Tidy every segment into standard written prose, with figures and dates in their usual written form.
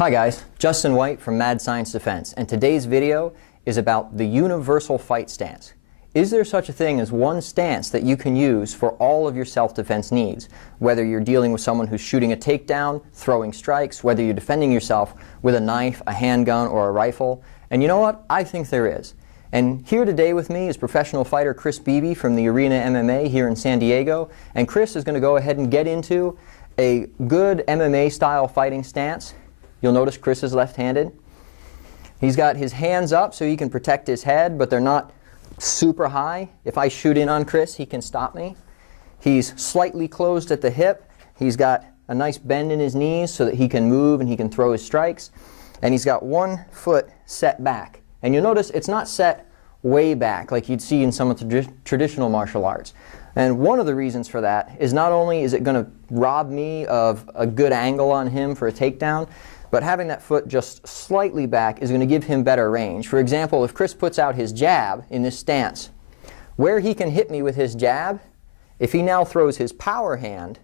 Hi guys, Justin White from Mad Science Defense, and today's video is about the universal fight stance. Is there such a thing as one stance that you can use for all of your self-defense needs? Whether you're dealing with someone who's shooting a takedown, throwing strikes, whether you're defending yourself with a knife, a handgun, or a rifle. And you know what? I think there is. And here today with me is professional fighter Chris Beebe from the Arena MMA here in San Diego. And Chris is going to go ahead and get into a good MMA style fighting stance. You'll notice Chris is left-handed. He's got his hands up so he can protect his head, but they're not super high. If I shoot in on Chris, he can stop me. He's slightly closed at the hip. He's got a nice bend in his knees so that he can move and he can throw his strikes. And he's got one foot set back. And you'll notice it's not set way back like you'd see in some of the traditional martial arts. And one of the reasons for that is not only is it going to rob me of a good angle on him for a takedown, but having that foot just slightly back is going to give him better range. For example, if Chris puts out his jab in this stance, where he can hit me with his jab, if he now throws his power hand,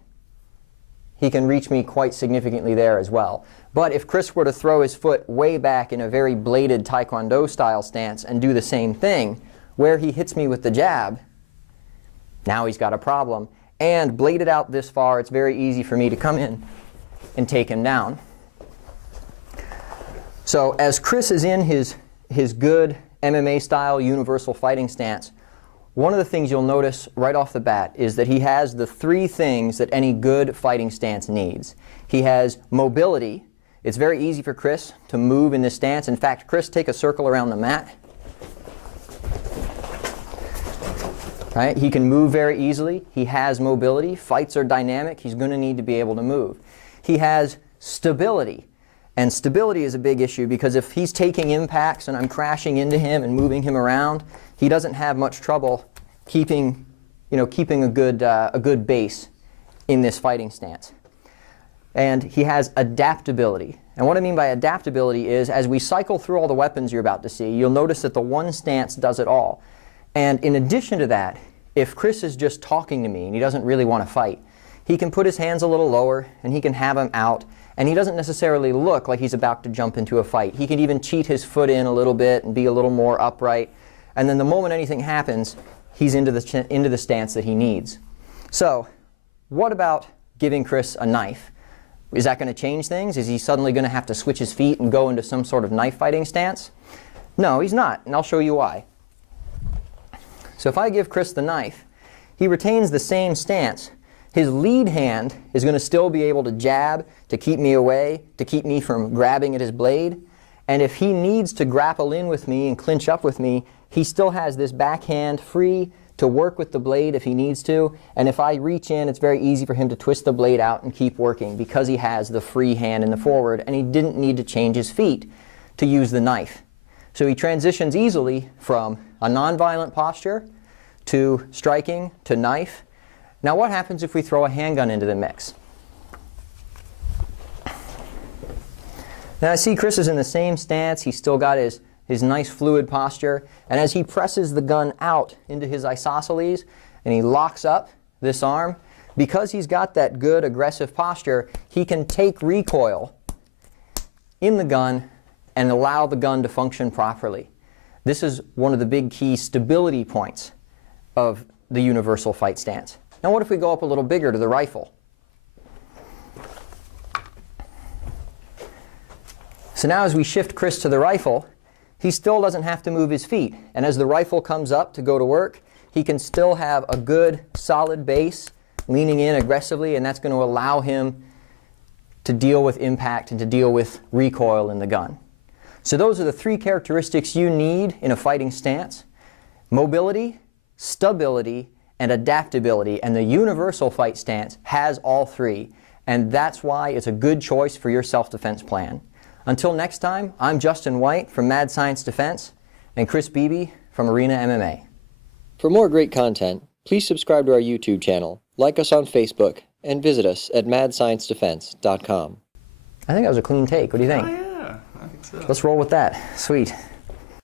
he can reach me quite significantly there as well. But if Chris were to throw his foot way back in a very bladed Taekwondo style stance and do the same thing, where he hits me with the jab, now he's got a problem. And bladed out this far, it's very easy for me to come in and take him down. So as Chris is in his good MMA style universal fighting stance, one of the things you'll notice right off the bat is that he has the three things that any good fighting stance needs. He has mobility. It's very easy for Chris to move in this stance. In fact, Chris, take a circle around the mat. Right? He can move very easily. He has mobility. Fights are dynamic. He's going to need to be able to move. He has stability. And stability is a big issue because if he's taking impacts and I'm crashing into him and moving him around, he doesn't have much trouble keeping a good base in this fighting stance. And he has adaptability. And what I mean by adaptability is as we cycle through all the weapons you're about to see, you'll notice that the one stance does it all. And in addition to that, if Chris is just talking to me and he doesn't really want to fight, he can put his hands a little lower and he can have them out. And he doesn't necessarily look like he's about to jump into a fight. He can even cheat his foot in a little bit and be a little more upright. And then the moment anything happens, he's into the stance that he needs. So what about giving Chris a knife? Is that going to change things? Is he suddenly going to have to switch his feet and go into some sort of knife fighting stance? No, he's not, and I'll show you why. So if I give Chris the knife, he retains the same stance. His lead hand is going to still be able to jab, to keep me away, to keep me from grabbing at his blade. And if he needs to grapple in with me and clinch up with me, he still has this backhand free to work with the blade if he needs to. And if I reach in, it's very easy for him to twist the blade out and keep working because he has the free hand in the forward and he didn't need to change his feet to use the knife. So he transitions easily from a nonviolent posture to striking to knife. Now what happens if we throw a handgun into the mix? Now I see Chris is in the same stance. He's still got his nice fluid posture. And as he presses the gun out into his isosceles and he locks up this arm, because he's got that good aggressive posture, he can take recoil in the gun and allow the gun to function properly. This is one of the big key stability points of the universal fight stance. Now what if we go up a little bigger to the rifle? So now as we shift Chris to the rifle, he still doesn't have to move his feet. And as the rifle comes up to go to work, he can still have a good solid base leaning in aggressively, and that's going to allow him to deal with impact and to deal with recoil in the gun. So those are the three characteristics you need in a fighting stance: mobility, stability, and adaptability. And the universal fight stance has all three. And that's why it's a good choice for your self-defense plan. Until next time, I'm Justin White from Mad Science Defense and Chris Beebe from Arena MMA. For more great content, please subscribe to our YouTube channel, like us on Facebook, and visit us at madsciencedefense.com. I think that was a clean take. What do you think? Oh, yeah. I think so. Let's roll with that. Sweet.